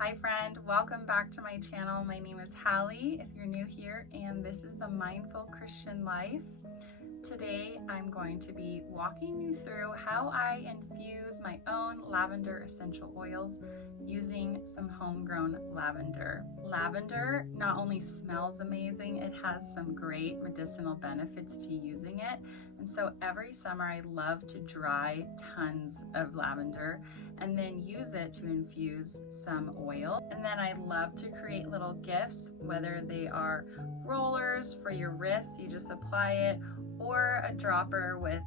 Hi friend, welcome back to my channel. My name is Halley if you're new here, and this is the Mindful Christian Life. Today I'm going to be walking you through how I infuse my own lavender essential oils using some homegrown lavender. Lavender not only smells amazing, it has some great medicinal benefits to using it. And so every summer I love to dry tons of lavender and then use it to infuse some oil. And then I love to create little gifts, whether they are rollers for your wrists, you just apply it, or a dropper with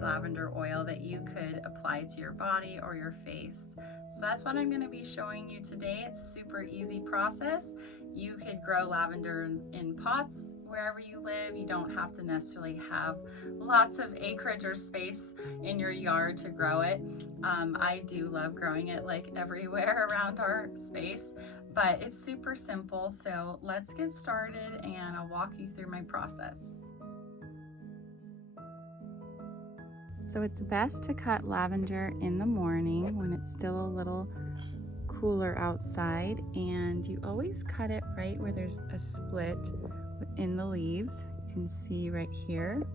lavender oil that you could apply to your body or your face. So that's what I'm going to be showing you today. It's a super easy process. You could grow lavender in pots wherever you live. You don't have to necessarily have lots of acreage or space in your yard to grow it. I do love growing it like everywhere around our space, but it's super simple. So let's get started and I'll walk you through my process. So it's best to cut lavender in the morning when it's still a little cooler outside, and you always cut it right where there's a split in the leaves. You can see right here.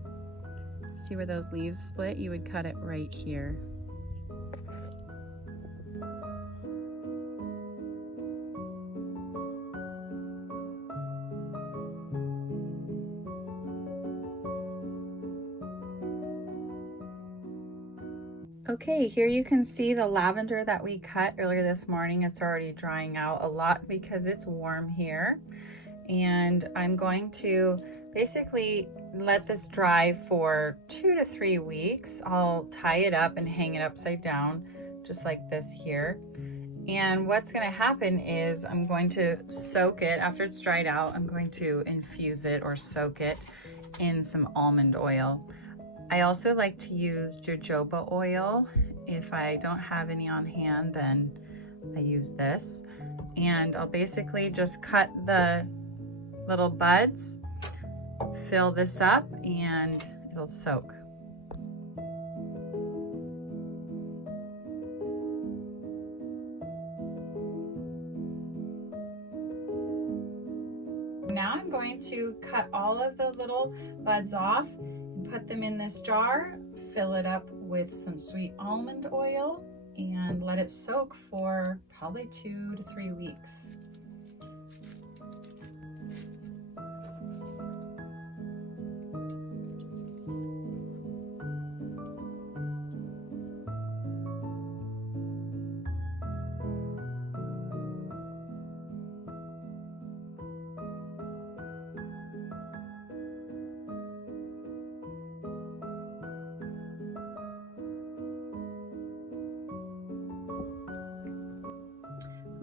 See where those leaves split? You would cut it right here. Okay, here you can see the lavender that we cut earlier this morning. It's already drying out a lot because it's warm here. And I'm going to basically let this dry for 2 to 3 weeks. I'll tie it up and hang it upside down, just like this here. And what's gonna happen is I'm going to soak it, after it's dried out, I'm going to infuse it or soak it in some almond oil. I also like to use jojoba oil. If I don't have any on hand, then I use this. And I'll basically just cut the little buds, fill this up, and it'll soak. Now I'm going to cut all of the little buds off, put them in this jar, fill it up with some sweet almond oil, and let it soak for probably 2 to 3 weeks.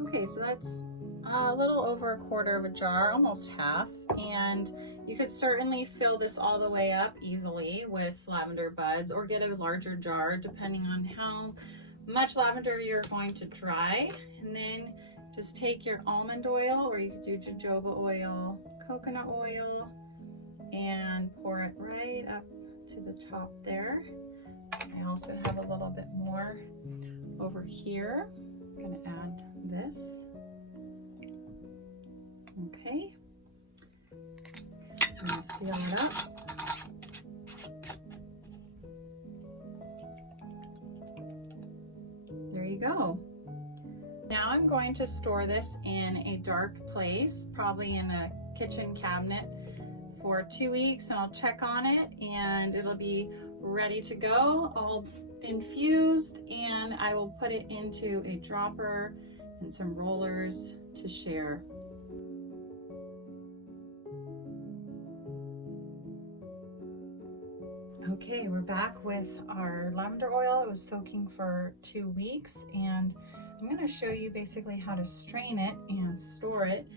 Okay, so that's a little over a quarter of a jar, almost half, and you could certainly fill this all the way up easily with lavender buds or get a larger jar depending on how much lavender you're going to dry. And then just take your almond oil, or you could do jojoba oil, coconut oil, and pour it right up to the top there. I also have a little bit more over here. I'm going to add this. Okay. I'm going to seal it up. There you go. Now I'm going to store this in a dark place, probably in a kitchen cabinet, for 2 weeks, and I'll check on it and it'll be ready to go, all infused, and I will put it into a dropper and some rollers to share. Okay, we're back with our lavender oil. It was soaking for 2 weeks, and I'm going to show you basically how to strain it and store it.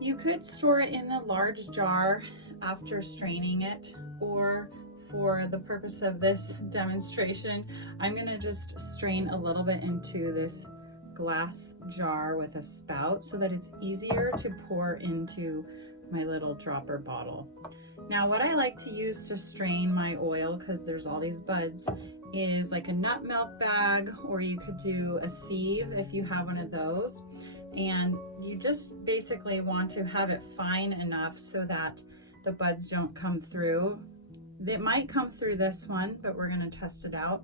You could store it in the large jar after straining it, or for the purpose of this demonstration, I'm going to just strain a little bit into this glass jar with a spout so that it's easier to pour into my little dropper bottle. Now what I like to use to strain my oil, because there's all these buds, is like a nut milk bag, or you could do a sieve if you have one of those. And you just basically want to have it fine enough so that the buds don't come through. They might come through this one, but we're gonna test it out.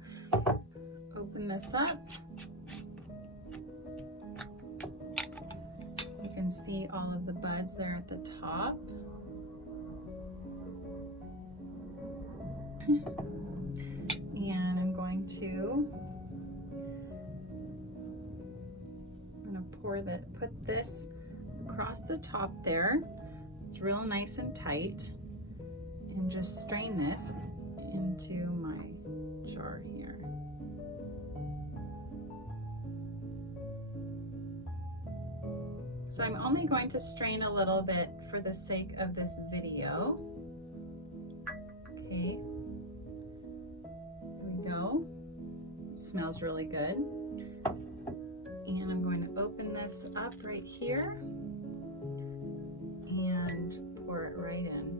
Open this up. You can see all of the buds there at the top. And I'm going to put this across the top there. It's real nice and tight, and just strain this into my jar here. So I'm only going to strain a little bit for the sake of this video. Okay, there we go. It smells really good. And I'm going to open this up right here and pour it right in.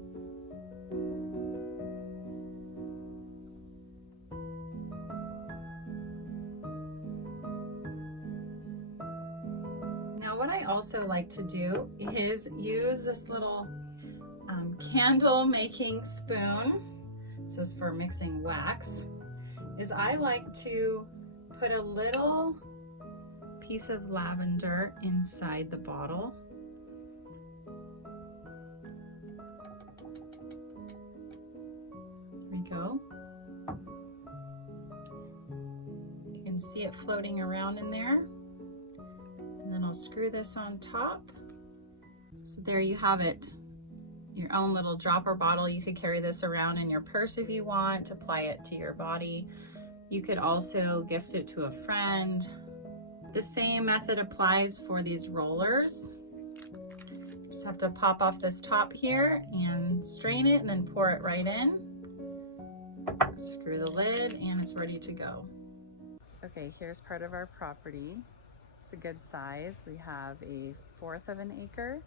Now what I also like to do is use this little candle making spoon. This is for mixing wax. I like to put a little piece of lavender inside the bottle. There we go. You can see it floating around in there. And then I'll screw this on top. So there you have it. Your own little dropper bottle. You could carry this around in your purse if you want, apply it to your body. You could also gift it to a friend. The same method applies for these rollers. Just have to pop off this top here and strain it and then pour it right in. Screw the lid and it's ready to go. Okay, here's part of our property. It's a good size. We have a 1/4 of an acre,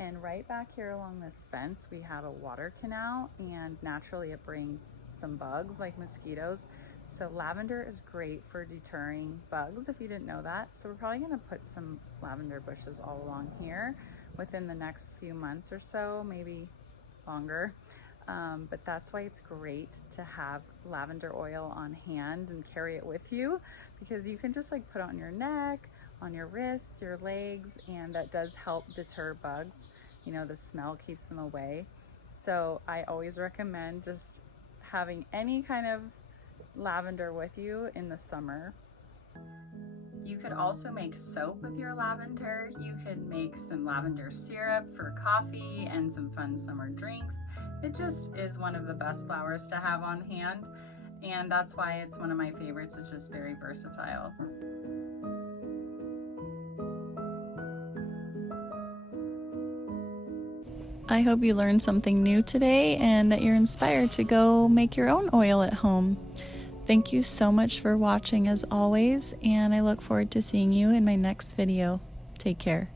and right back here along this fence we have a water canal, and naturally it brings some bugs like mosquitoes. So lavender is great for deterring bugs, if you didn't know that. So we're probably gonna put some lavender bushes all along here within the next few months or so, maybe longer. But that's why it's great to have lavender oil on hand and carry it with you, because you can just like put it on your neck, on your wrists, your legs, and that does help deter bugs. You know, the smell keeps them away. So I always recommend just having any kind of lavender with you in the summer. You could also make soap with your lavender. You could make some lavender syrup for coffee and some fun summer drinks. It just is one of the best flowers to have on hand, and that's why it's one of my favorites. It's just very versatile. I hope you learned something new today and that you're inspired to go make your own oil at home. Thank you so much for watching as always, and I look forward to seeing you in my next video. Take care.